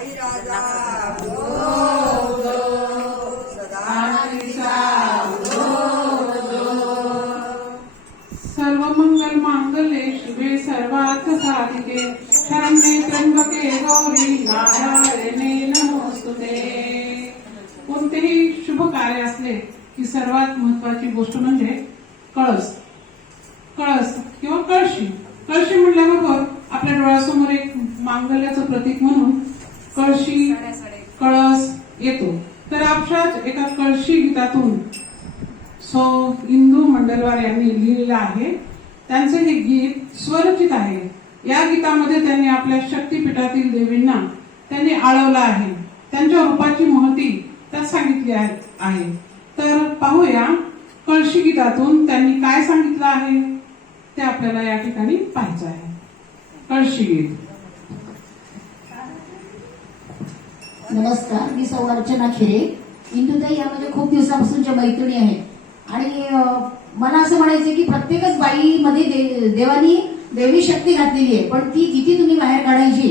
आई राजा उदो उदो सदानंदीचा उदो उदो। सर्व मंगल मांगल्ये शिवे सर्वार्थ साधिके शरण्ये त्र्यंबके गौरी नारायणे नमोस्तुते। कोणतेही शुभ कार्य असले की सर्वात महत्वाची गोष्ट म्हणजे कळस कळस किंवा कळशी। कळशी म्हटल्याबरोबर आपल्या डोळ्यासमोर एक मांगल्याचं प्रतीक म्हणून कळशी कळस येतो। तर अशाच एका कळशी गीतातून सौ इंदू मंडलवार यांनी लिहिलेलं आहे। त्यांचे हे गीत स्वरचित आहे। या गीतामध्ये त्यांनी आपल्या शक्तीपीठातील देवींना त्यांनी आळवलं आहे, त्यांच्या रूपाची महती त्यात सांगितली आहे। तर पाहूया कळशी गीतातून त्यांनी काय सांगितलं आहे ते आपल्याला या ठिकाणी पाहायचं आहे। कळशी गीत। नमस्कार, मी सौ अर्चना खिरे। इंदुताई या माझ्या खूप दिवसापासूनच्या मैत्रिणी आहेत आणि मला असं म्हणायचं की प्रत्येकच बाईमध्ये देवानी देवी शक्ती घातलेली आहे, पण ती किती तुम्ही बाहेर काढायची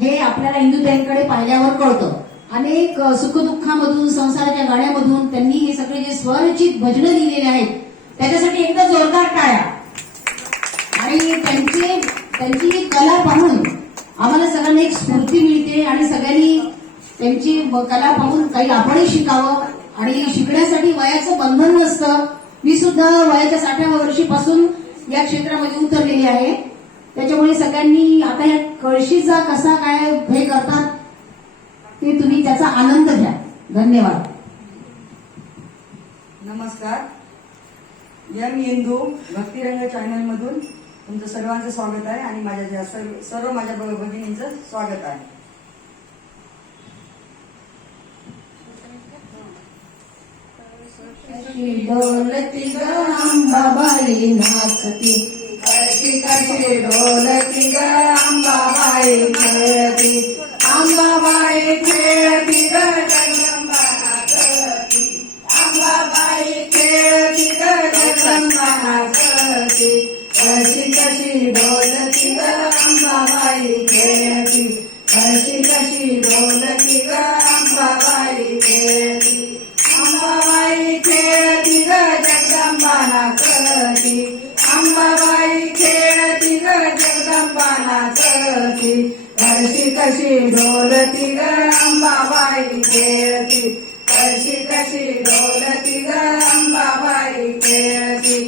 हे आपल्याला इंदुताईंकडे पाहिल्यावर कळतं। अनेक सुखदुःखामधून संसाराच्या गाण्यामधून त्यांनी हे सगळे जे स्वरचित भजनं लिहिलेले आहेत त्याच्यासाठी एकदा जोरदार टाळ्या। आणि त्यांची कला पाहून आम्हाला सगळ्यांना एक स्फूर्ती मिळते आणि सगळ्यांनी त्यांची कला पाहून काही आपणही शिकावं आणि शिकण्यासाठी वयाचं बंधन नसतं। मी सुद्धा वयाच्या 60व्या वर्षीपासून या क्षेत्रामध्ये उतरलेली आहे, त्याच्यामुळे सगळ्यांनी आता या कळशीचा कसा काय हे करतात ते तुम्ही त्याचा आनंद घ्या। धन्यवाद। नमस्कार, यंग इंदू भक्तिरंग चॅनल मधून तुमचं सर्वांचं स्वागत आहे आणि माझ्या सर्व माझ्या भगिनींचं स्वागत आहे। डोलती ग अंबाबाई नाचती, कशी कशी डोलती ग अंबाबाई खेळती, अंबाबाई खेळती ग जगदंबा नाचती, अंबाबाई खेळती ग जगदंबा नाचती, कशी कशी डोलती ग अंबाबाई खेळती, कशी कशी डोलती ग अंबाबाई खेळती, अंबाबाई खेळती ग जगदंबा नाचती, अंबाबाई खेळती ग जगदंबा नाचती, कशी कशी डोलती ग अंबाबाई खेळती, कशी कशी डोलती ग अंबाबाई खेळती,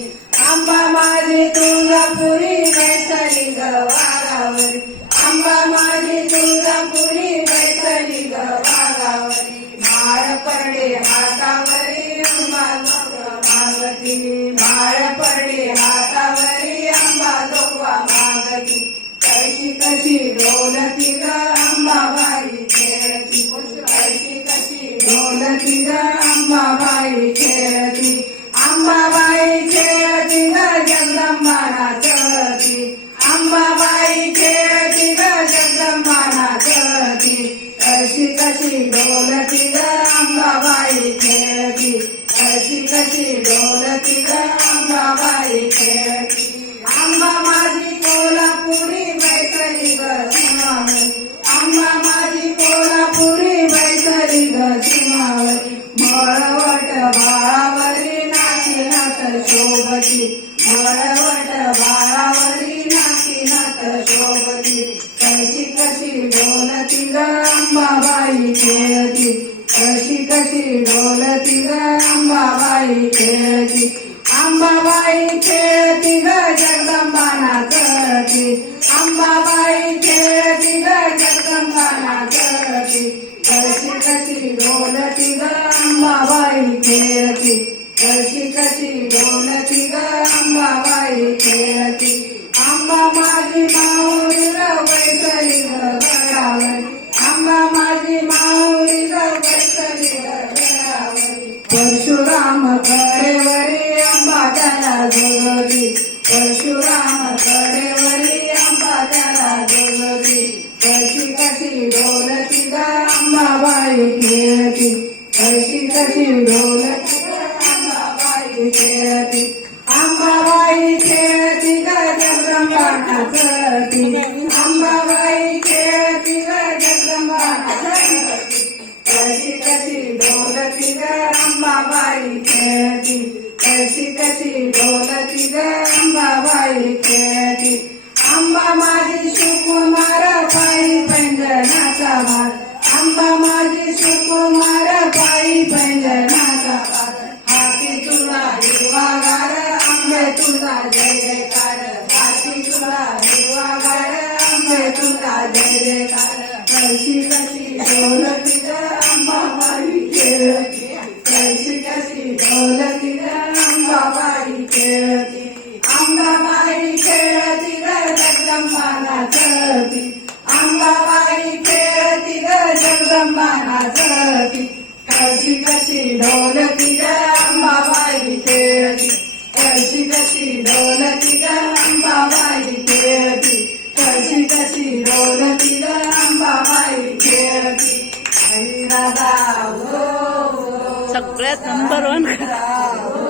अंबा माझी तुळजापुरी बैसली ग वाघावरी, अंबा माझी तुळजापुरी बैसली ग वाघावरी, माळ पडे हातावरी अंबा जोगवा मागती, माळ पडे हातावरी अंबा जोगवा मागती, कशी कशी डोलती ग अंबाबाई खेळती, कशी कशी डोलती ग अंबाबाई खेळती, अंबाबाई खेळती ग जगदंबा नाचती, अंबाबाई खेळती ग जगदंबा नाचती, कशी कशी डोलती ग अंबाबाई खेळती, कशी कशी डोलती ग अंबाबाई खेळती, अंबा माझी कोल्हापुरी बैसली ग सीमावरी, अंबा माझी कोल्हापुरी बैसली ग सीमावरी, मळवट बाळावरी नाची नात शोभती, मळवट बाळावरी नाची नात शोभती, कशी कशी डोलती ग अंबाबाई खेळती, कशी कशी डोलती ग अंबाबाई खेळती, अंबाबाई खेळती ग जगदंबा नाचती, अंबाबाई खेळती ग जगदंबा नाचती, कशी कशी डोलती ग अंबाबाई खेळती, कशी कशी डोलती ग अंबाबाई खेळती, अंबा माझी माऊली ग बैसली ग गडावरी, अंबा माझी माऊली ग बैसली ग गडावरी, परशुराम कडेवरी अंबा त्याला जोगती, परशुराम कडेवरी अंबा त्याला जोगती, कशी कशी डोलती ग अंबाबाई खेळती, कशी कशी डोलती ग अंबाबाई खेळती, अंबाबाई खेळती ग जगदंबा नाचती, अंबाबाई खेळती ग जगदंबा कशी कशी डोलती ग अंबाबाई खेळती, कशी कशी डोलती ग अंबाबाई खेळती. अंबा माझी सुकुमार पायी पैंजनाचा भार, अंबा माझी सुकुमार पायी पैंजनाचा भार. हाती तुला हिरवागार आंबे तुला जय जयकार, हाती तुला हिरवागार आंबे तुला जय जयकार. कशी कशी डोलती ग अंबाबाई खेळती, कशी कशी डोलती ग अंबाबाई खेळती. अंबाबाई खेळती ग जगदंबा नाचती, अंबाबाई खेळती ग जगदंबा नाचती. कशी कशी डोलती ग अंबाबाई खेळती, कशी कशी डोलती ग अंबाबाई खेळती, कशी कशी डोलती ग अंबाबाई खेळती. आई दादा हो, सगळ्यात नंबर 1.